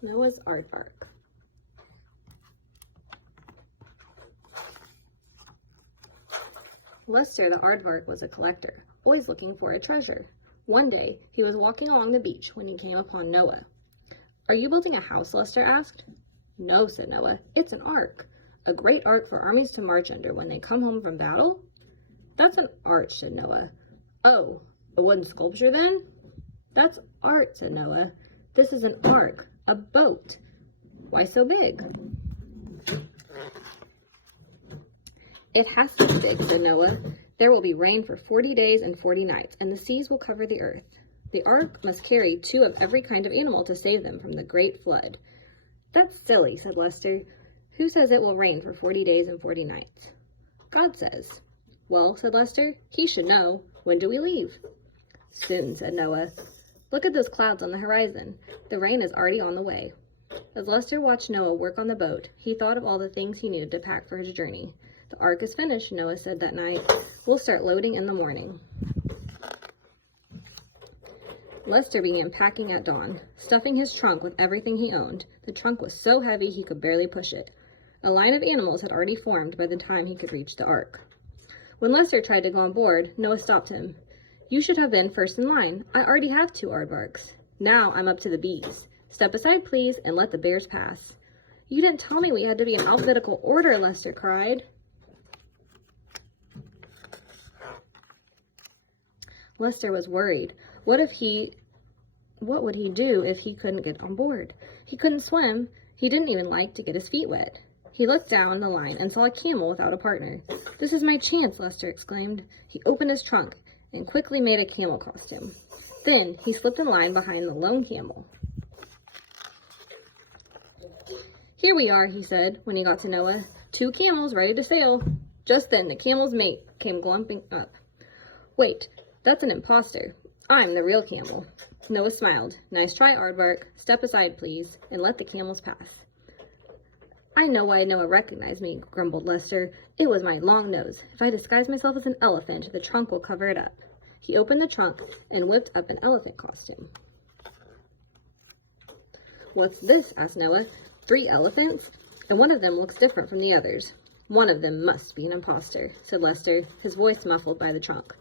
Noah's Aardvark. Lester the aardvark was a collector, always looking for a treasure. One day, he was walking along the beach when he came upon Noah. "Are you building a house?" Lester asked. "No," said Noah. "It's an ark. A great ark for armies to march under when they come home from battle?" "That's an arch," said Noah. "Oh, a wooden sculpture then?" "That's art," said Noah. "This is an ark, a boat. Why so big?" "It has to be big," said Noah. "There will be rain for 40 days and 40 nights, and the seas will cover the earth. The ark must carry 2 of every kind of animal to save them from the great flood." "That's silly," said Lester. "Who says it will rain for 40 days and 40 nights?" "God says." "Well," said Lester, "he should know. When do we leave?" "Soon," said Noah. "Look at those clouds on the horizon. The rain is already on the way." As Lester watched Noah work on the boat, he thought of all the things he needed to pack for his journey. "The ark is finished," Noah said that night. "We'll start loading in the morning." Lester began packing at dawn, stuffing his trunk with everything he owned. The trunk was so heavy he could barely push it. A line of animals had already formed by the time he could reach the ark. When Lester tried to go on board, Noah stopped him. "You should have been first in line. I already have 2 aardvarks. Now I'm up to the bees. Step aside, please, and let the bears pass." "You didn't tell me we had to be in alphabetical order," Lester cried. Lester was worried. What would he do if he couldn't get on board? He couldn't swim. He didn't even like to get his feet wet. He looked down the line and saw a camel without a partner. "This is my chance," Lester exclaimed. He opened his trunk and quickly made a camel costume. Then he slipped in line behind the lone camel. "Here we are," he said when he got to Noah. "2 camels ready to sail." Just then the camel's mate came glumping up. "Wait, that's an imposter. I'm the real camel." Noah smiled. "Nice try, Aardvark. Step aside, please, and let the camels pass." "I know why Noah recognized me," grumbled Lester. "It was my long nose. If I disguise myself as an elephant, the trunk will cover it up." He opened the trunk and whipped up an elephant costume. "What's this?" asked Noah. 3 elephants? And one of them looks different from the others." "One of them must be an imposter," said Lester, his voice muffled by the trunk.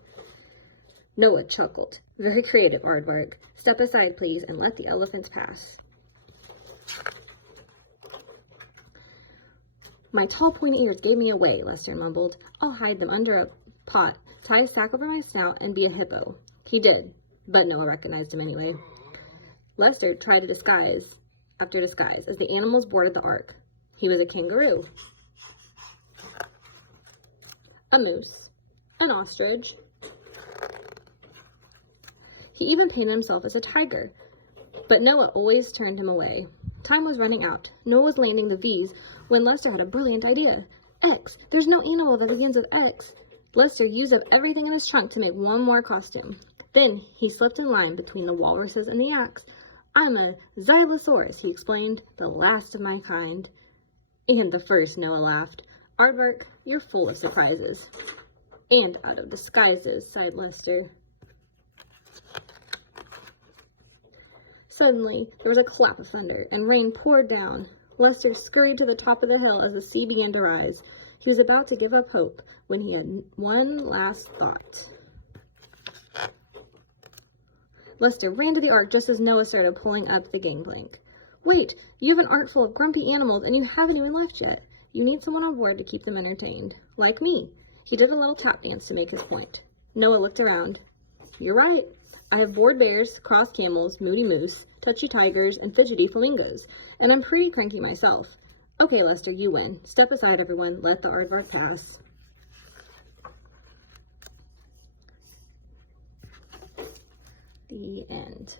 Noah chuckled. "Very creative, Aardvark. Step aside, please, and let the elephants pass." "My tall pointy ears gave me away," Lester mumbled. "I'll hide them under a pot, tie a sack over my snout, and be a hippo." He did, but Noah recognized him anyway. Lester tried to disguise after disguise as the animals boarded the ark. He was a kangaroo, a moose, an ostrich. He even painted himself as a tiger, but Noah always turned him away. Time was running out. Noah was landing the V's when Lester had a brilliant idea. "X! There's no animal that begins with X." Lester used up everything in his trunk to make one more costume. Then he slipped in line between the walruses and the yaks. "I'm a Xylosaurus," he explained, "the last of my kind." "And the first," Noah laughed. "Aardvark, you're full of surprises." "And out of disguises," sighed Lester. Suddenly, there was a clap of thunder, and rain poured down. Lester scurried to the top of the hill as the sea began to rise. He was about to give up hope when he had one last thought. Lester ran to the ark just as Noah started pulling up the gangplank. "Wait, you have an ark full of grumpy animals and you haven't even left yet. You need someone on board to keep them entertained. Like me." He did a little tap dance to make his point. Noah looked around. "You're right. I have bored bears, cross camels, moody moose, touchy tigers, and fidgety flamingos, and I'm pretty cranky myself. Okay, Lester, you win. Step aside, everyone. Let the aardvark pass." The end.